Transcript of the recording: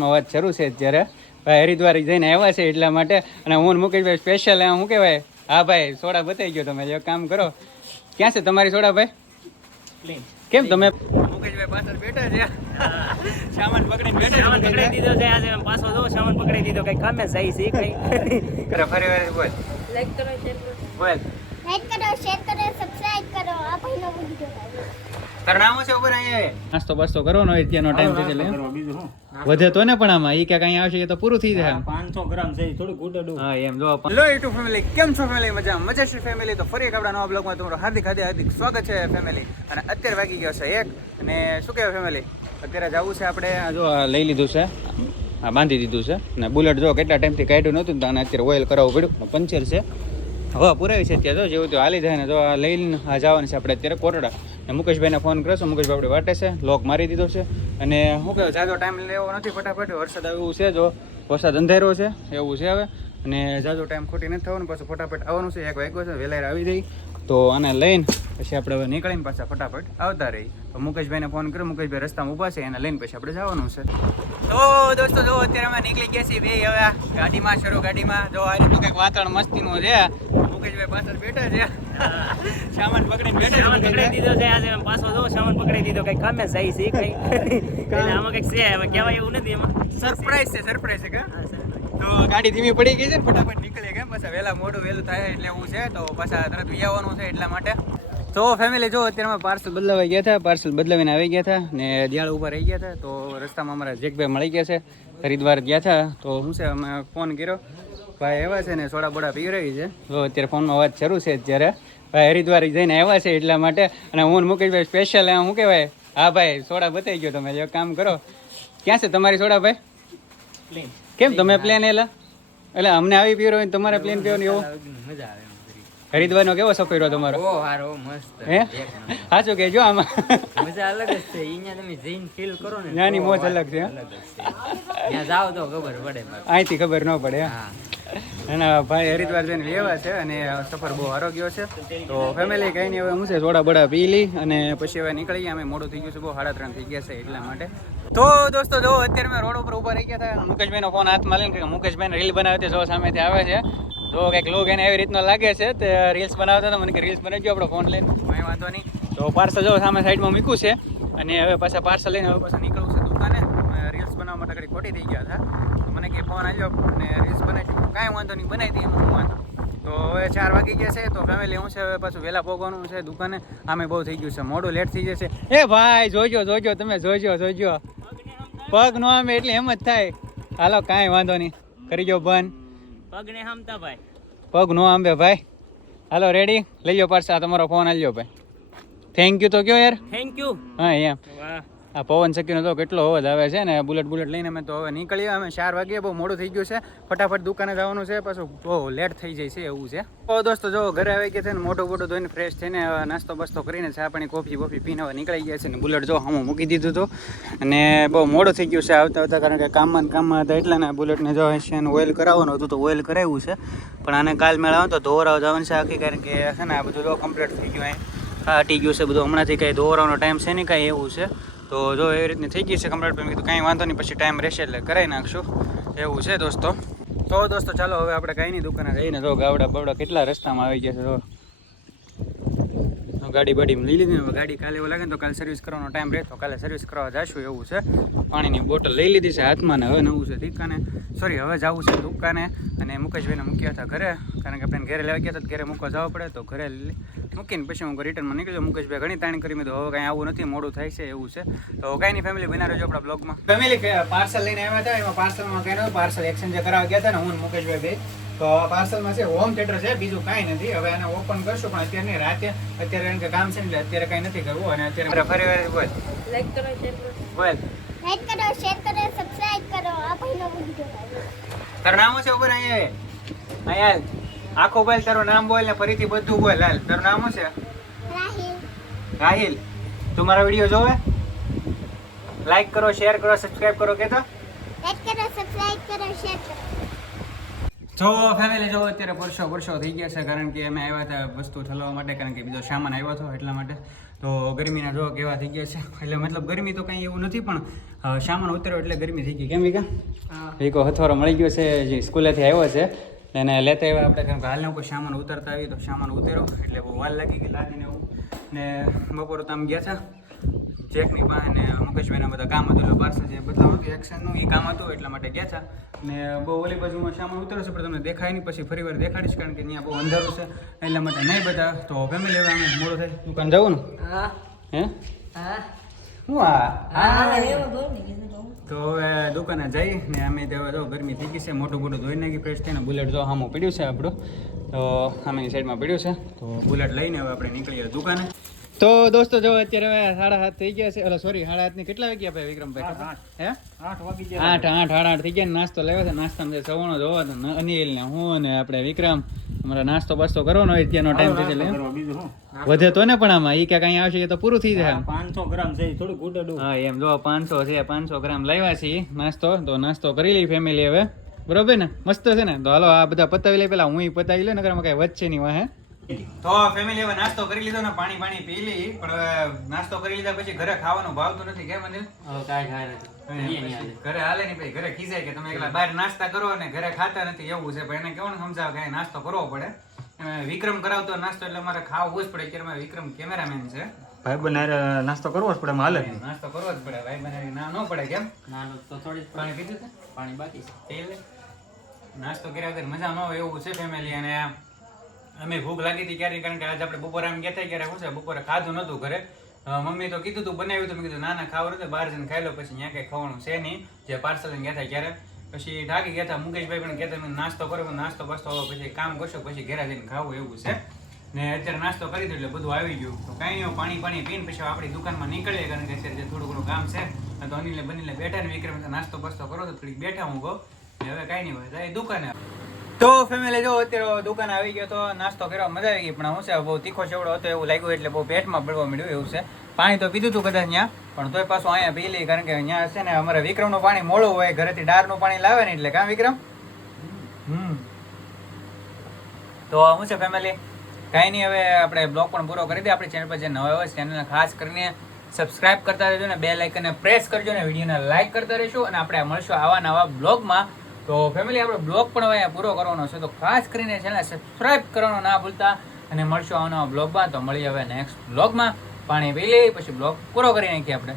વાત શરૂ છે અત્યારે. ભાઈ હરિદ્વાર જઈને આવ્યા છે એટલા માટે. અને હું મૂકી મુકેશભાઈ સ્પેશિયલ શું કહેવાય હા ભાઈ સોડા બતાવી ગયો તમે જે કામ કરો. ક્યાં છે તમારી સોડા ભાઈ? કેમ તમે? મુકેશભાઈ પાછળ બેઠા છે. સામાન પકડીને બેઠા છે સામાન પકડાઈ દીધો છે આજે. પાછો જો સામાન પકડી દીધો. કઈ કામે જાય છે કઈ. કરે ફરી વાર બોલ. લાઈક કરો શેર કરો. બોલ. લાઈક કરો શેર કરો સબસ્ક્રાઇબ કરો. આ ભાઈનો વિડિયો તારું છે ઉપર અહીંયા? નાસ્તો બાસ્તો કરવાનો હોય ત્યાંનો ટાઈમ છે એટલે. વધે તો ને પણ આમાં. ઈ કે કઈ આવશે એ તો પૂરું થઈ જાય. પાંચસો ગ્રામ છે થોડું ગુડડું હા એમ જો હેલો યુટ્યુબ ફેમિલી કેમ છો ફેમિલી મજા મજા છે ફેમિલી તો ફરી એક આપણા નવા બ્લોગમાં તમારું હાર્દિક હાર્દિક હાર્દિક સ્વાગત છે ફેમિલી અને અત્યારે વાગી ગયો છે એક. અને શું કહેવાય ફેમિલી અત્યારે જવું છે આપણે. જો લઈ લીધું છે. આ બાંધી દીધું છે. અને બુલેટ જો કેટલા ટાઈમથી કાઢ્યું નહોતું અને અત્યારે ઓઇલ કરાવવું પડ્યું. પંચર છે. હવા પુરાવી છે ત્યાં તો જેવું તો હાલી જાય ને તો આ લઈને આ જવાનું છે આપણે અત્યારે કોટડા ને મુકેશભાઈને ફોન કરશો. મુકેશભાઈ આપણે વાટે છે. લોક મારી દીધો છે. અને શું કહેવાય, જાજો ટાઈમ લેવો નથી ફટાફટ. વરસાદ એવું છે જો. વરસાદ અંધેરો છે. એવું છે હવે. અને જાજો ટાઈમ ખોટી નથી થવાનું. પાછું ફટાફટ આવવાનું છે. એક વાગ્યો છે. વહેલા આવી જઈ. તો આને લઈને પછી આપણે હવે નીકળીને પાછા ફટાફટ આવતા રહી તો મુકેશભાઈને ફોન કર્યો. મુકેશભાઈ રસ્તામાં ઊભા છે. એને લઈને પછી આપણે જવાનું છે. તો દોસ્તો જો, અત્યારે અમે નીકળી ગયા છીએ ભાઈ હવે ગાડીમાં, શરૂ ગાડીમાં. જો આ રીતનું કંઈક વાતાવરણ મસ્તીનું છે. મુકેશભાઈ પાછળ બેઠા છે. સામાન પકડીને બેઠા સામાન પકડી દીધો છે આજે પાછો જો સામાન પકડી દીધો કઈ કામે જાય છે કઈ. આમાં કંઈક છે હવે કહેવાય એવું નથી એમાં. સરપ્રાઈઝ છે સરપ્રાઈઝ છે કે તો ગાડી ધીમી પડી ગઈ છે ફટાફટ નીકળે કે પાછા વહેલા મોડું વહેલું થાય એટલે એવું છે તો પાછા તરત આવવાનું છે એટલા માટે. તો ફેમિલી જો અત્યારે પાર્સલ બદલાવા ગયા હતા પાર્સલ બદલાવીને આવી ગયા હતા ને દિયાળ ઉપર રહી ગયા હતા તો રસ્તામાં અમારા જેકભાઈ મળી ગયા છે હરિદ્વાર ગયા હતા તો શું છે અમે ફોન કર્યો ભાઈ એવા છે ને સોડા બોડા પી રહી છે. તો અત્યારે ફોનમાં વાત શરૂ છે અત્યારે. ભાઈ હરિદ્વાર જઈને આવ્યા છે એટલા માટે. અને હું મુકેશભાઈ સ્પેશિયલ શું કહેવાય હા ભાઈ સોડા બતાવી ગયો તમે એક કામ કરો. ક્યાં છે તમારી સોડા ભાઈ? કેમ તમે પ્લેન એલા? એટલે અમને આવી પીરો ને તમારે પ્લેન પીવાનું એવું? મજા આવે. એમ નો કેવો સફર રહ્યો તમારો? બહુ સારો મસ્ત. હે? સાચું કહેજો આમાં. મજા અલગ જ છે. અહીંયા તમે જઈને ફીલ કરો ને નાની મોજ અલગ છે, ત્યાં જાવ તો ખબર પડે અહીંથી ખબર ન પડે હા? અને ભાઈ હરિદ્વાર જઈને લેવા છે અને સફર બહુ આરોગ્ય છે. તો ફેમિલી કઈ નહીં હવે હું છે થોડા બડા પી લી અને પછી હવે નીકળી ગયા અમે મોડું થઈ ગયું છે બહુ સાડા ત્રણ થઈ ગયા છે એટલા માટે. તો દોસ્તો જો અત્યારે મેં રોડ ઉપર ઊભા રહી ગયા હતા મુકેશભાઈનો ફોન હાથમાં લઈને કે મુકેશભાઈને રીલ બનાવે જો સામેથી આવે છે. તો કંઈક લોક એને એવી રીતનો લાગે છે તે રીલ્સ બનાવતા હતા મને કે રીલ્સ બનાવજો આપણો ફોન લઈને. કંઈ વાંધો નહીં. તો પાર્સલ જો સામે સાઈડમાં મૂક્યું છે અને હવે પાછા પાર્સલ લઈને હવે પાછા નીકળવું છે દુકાને. રીલ્સ બનાવવા માટે ઘડી ખોટી થઈ ગયા હતા. મને કે ફોન આવ્યો અને રીલ્સ બનાવી કાંઈ વાંધો નહીં બનાવી દઈએ એમાં વાંધો. તો હવે ચાર વાગી ગયા છે તો ફેમિલી હું છે હવે પાછું વહેલા પહોંચવાનું છે દુકાને. આમે બહુ થઈ ગયું છે મોડું લેટ થઈ જશે. એ ભાઈ જોજો જોજો તમે જોજો જોજો. પગ નો આમે એટલે એમ જ થાય. હાલો કાંઈ વાંધો નહીં. કરી જો બંધ. પગને હામતા ભાઈ. પગ નો આંબે ભાઈ. હાલો રેડી લઈ લો પાછા તમારો ફોન આલ્યો ભાઈ. થેન્ક યુ તો કયો યાર? થેન્ક યુ હા એમ વાહ. આ પવન શક્યનો તો કેટલો અવાજ આવે છે ને બુલેટ બુલેટ લઈને અમે તો હવે નીકળીએ. અમે ચાર વાગે બહુ મોડું થઈ ગયું છે. ફટાફટ દુકાને જવાનું છે, પાછું બહુ લેટ થઈ જાય છે એવું છે. તો દોસ્તો, જો ઘરે આવી ગયા છે ને મોટું મોટું ધોઈને ફ્રેશ થઈને નાસ્તો બસ્તો કરીને ચા પાણી, કોફી બોફી પીને હવે નીકળી ગયા છે ને, બુલેટ જો હું મૂકી દીધું હતું અને બહુ મોડું થઈ ગયું છે આવતા આવતા, કારણ કે કામમાં કામમાં હતા એટલે ને બુલેટને જો છે ને ઓઇલ કરાવવાનું હતું તો ઓઇલ કરાવ્યું છે. પણ આને કાલ મેળવવાનું તો ધોવરાવ જવાનું છે આખી, કારણ કે છે ને આ બધું જો કમ્પ્લીટ થઈ ગયું અહીં. હા હટી ગયું છે બધું. હમણાંથી કંઈ દોરાવાનો ટાઈમ છે ને કાંઈ એવું છે. તો જો એવી રીતની થઈ ગઈ છે કમ્પ્લેટ મેં કીધું કાંઈ વાંધો નહીં, પછી ટાઈમ રહેશે એટલે કરાવી નાખશું. એવું છે દોસ્તો. તો દોસ્તો ચાલો, હવે આપણે કાંઈ નહીં દુકાને રહીને તો ગાવડા બાવડા કેટલા રસ્તામાં આવી ગયા છે તો ગાડી બાડી લઈ લીધી. હવે ગાડી કાલે એવું લાગે ને તો કાલે સર્વિસ કરવાનો ટાઈમ રહે. તો કાલે સર્વિસ કરવા જશું એવું છે. પાણીની બોટલ લઈ લીધી છે હાથમાં ને હવે નવું છે દીકાને સોરી હવે જવું છે દુકાને. અને મુકેશભાઈને મૂક્યા હતા ઘરે. કારણ કે આપણે ઘરે લેવા ગયા હતા ઘરે મૂકવા જવા પડે. તો ઘરે મૂકીને પછી હું રિટર્નમાં નીકળ્યો. મુકેશભાઈ ઘણી તાણી કરી. મેં તો હવે કાંઈ આવું નથી, મોડું થાય છે એવું છે. તો કાંઈ નહીં ફેમિલી બના રહેજો આપણા બ્લોગમાં ફેમિલી પાર્સલ લઈને આવ્યા હતા. એમાં પાર્સલમાં કર્યો પાર્સલ એક્સચેન્જ કરાવવા ગયા હતા ને હું મુકેશભાઈ બે. તો પાર્સલમાં છે હોમ થિયેટર છે બીજું કાંઈ નથી. હવે એને ઓપન કરશું પણ અત્યારની રાતે અત્યારે કારણ કે કામ છે ને એટલે અત્યારે કાંઈ નથી કરવું અને અત્યારે ફરી વાર બોલ. લાઈક કરો શેર કરો. બોલ. લાઈક કરો શેર કરો સબસ્ક્રાઇબ કરો. આ ભાઈનો વિડિયો તારું નામ છે ઉપર અહીંયા? અહીંયા આખો બોલ તારું નામ બોલ ને ફરીથી બધું બોલ. હાલ. તારું નામ છે? રાહિલ. રાહિલ. તું મારા વીડિયો જોવે? લાઈક કરો શેર કરો સબસ્ક્રાઇબ કરો કે તો લાઈક કરો સબસ્ક્રાઇબ કરો શેર કરો. તો ફેમિલી જો અત્યારે પરસો પરસો થઈ ગયા છે કારણ કે અમે આવ્યા હતા વસ્તુ ઠલવા માટે કારણ કે બીજો સામાન આવ્યો હતો એટલા માટે. તો ગરમીના જો કેવા થઈ ગયા છે. એટલે મતલબ ગરમી તો કંઈ એવું નથી પણ સામાન ઉતર્યો એટલે ગરમી થઈ ગઈ. કેમ વિકા? વિકો હથવારો મળી ગયો છે જે સ્કૂલેથી આવ્યો છે. એને લેતા આવ્યા આપણે કારણ કે હાલને કોઈ સામાન ઉતરતા આવી તો સામાન ઉતર્યો. એટલે બહુ વાર લાગી ગઈ લાદીને એવું. ને બપોરે તો આમ ગયા હતા. ચેકની પાસે ને મુકેશભાઈના બધા કામ હતું એટલે પાર્સલ જે બદલાવું હતું એક્શનનું એ કામ હતું એટલા માટે ગયા હતા. ને બહુ ઓલી બાજુમાં સામાન ઉતરે છે પણ તમને દેખાય નહીં પછી ફરી વાર દેખાડીશ કારણ કે ત્યાં બહુ અંધારું છે એટલા માટે નહીં બધા. તો ફેમિલી હવે અમે મોડો થાય. દુકાન જવું ને હે? હું. હા તો હવે દુકાને જઈ ને અમે તો જો ગરમી થઈ ગઈ છે મોટું મોટું ધોઈ નાખી ફ્રેશ થઈને બુલેટ જો સામું પડ્યું છે આપણું. તો સામેની સાઈડમાં પડ્યું છે. તો બુલેટ લઈને હવે આપણે નીકળીએ દુકાને. તો દોસ્તો જો અત્યારે સાડા સાત થઈ ગયા છે. અરે સોરી સાડા હાથની કેટલા વાગ્યા ભાઈ વિક્રમભાઈ? હે? આઠ વાગી આઠ આઠ સાડા આઠ થઈ ગયા ને નાસ્તો લેવો છે. નાસ્તામાં સવાણો જોવો તો અનિલ ને હું અને આપણે વિક્રમ અમારે નાસ્તો બાસ્તો કરવાનો હોય ત્યાંનો ટાઈમ થઈ જાય વધે તો ને પણ આમાં. એ કે કઈ આવશે તો પૂરું થઈ જાય પાંચસો ગ્રામ છે થોડું ગુડડું હા એમ જો પાંચસો છે પાંચસો ગ્રામ લાવ્યા છીએ નાસ્તો. તો નાસ્તો કરી લઈ ફેમિલી હવે. બરોબર ને? મસ્ત છે ને? તો હાલો આ બધા પતાવી લે. પેલા હું પતાવી લઉં નકર આમાં કઈ વચ્ચે નહીં વાહે. તો ફેમિલી હવે નાસ્તો કરી લીધો ને પાણી પાણી પી લી. પણ હવે નાસ્તો કરી લીધા પછી ઘરે ખાવાનું ભાવતું નથી કેમ અનિલ કાંઈ ખાય નથી. ઘરે હાલે નહીં ભાઈ ઘરે ખીજાય કે તમે એકલા બહાર નાસ્તા કરો અને ઘરે ખાતા નથી એવું છે. પણ એને કેવું સમજાવે કે નાસ્તો કરવો પડે. વિક્રમ કરાવતો નાસ્તો એટલે મારે ખાવું જ પડે. અત્યારે મારે વિક્રમ કેમેરામેન છે. ભાઈ બનારે નાસ્તો કરવો જ પડે હાલે? નાસ્તો કરવો જ પડે. ભાઈ મને ના ન પડે કેમ? ના તો થોડી પાણી પીધું પાણી બાકી છે. નાસ્તો કર્યા વગર મજા ન આવે એવું છે ફેમિલી અને અમે ભૂખ લાગી હતી ક્યારે કારણ કે આજે આપણે બપોરે આમ ગયા હતા ક્યારે શું છે, બપોરે ખાધું નહોતું ઘરે. મમ્મી તો કીધું તું બનાવ્યું હતું મેં કીધું, ના ના, ખાવું નથી, બહાર જઈને ખાઈ લો, પછી ત્યાં કંઈ ખાવાનું છે નહીં. જે પાર્સલ ગયા હતા ક્યારે પછી ઢાકી ગયા હતા, મુકેશભાઈ પણ કહેતા, મેં નાસ્તો કરો નાસ્તો, બસ્તો પછી કામ કરશો, પછી ઘેરા જઈને ખાવું એવું છે. ને અત્યારે નાસ્તો કરી દો એટલે બધું આવી ગયું. તો કાંઈ નહીં પાણી પાણી પીને પછી આપણી દુકાનમાં નીકળીએ, કારણ કે અત્યારે થોડું ઘણું કામ છે તો અનિલે બનીને બેઠા ને વિક્રમ નાસ્તો, બસ્તો કરો તો થોડીક બેઠા હું કહું હવે કાંઈ નહીં હોય એ દુકાને. તો ફેમિલી જો અત્યારે દુકાન આવી ગયો તો નાસ્તો કરવા મજા આવી ગઈ, પણ હું છે, બહુ તીખો ચેવડો હતો એવું લાગ્યું એટલે બહુ પેટમાં બળવા મળ્યું એવું છે. પાણી તો પીધું હતું કદાચ ત્યાં, પણ તોય પાછું અહીંયા પી લઈ કારણ કે અહીંયા છે ને અમારે વિક્રમનું પાણી મોડું હોય, ઘરેથી ડારનું પાણી લાવે ને એટલે, કાં વિક્રમ? હમ. તો હું છે ફેમિલી કાંઈ નહીં, હવે આપણે બ્લોગ પણ પૂરો કરી દે, આપણી ચેનલ પર જે નવા હોય ચેનલને ખાસ કરીને સબસ્ક્રાઇબ કરતા રહેજો ને બે લાઇકને પ્રેસ કરજો ને, વિડીયોને લાઇક કરતા રહેશો અને આપણે મળશું આવા નવા બ્લોગમાં. તો ફેમિલી આપણે બ્લોગ પણ હવે પૂરો કરવાનો છે. તો ખાસ કરીને ચેનલ સબસ્ક્રાઇબ કરવાનો ના ભૂલતા અને મળશું આવા બ્લોગમાં તો મળીએ હવે નેક્સ્ટ બ્લોગમાં પાણી પી લઈ પછી બ્લોગ પૂરો કરી નાખીએ આપણે.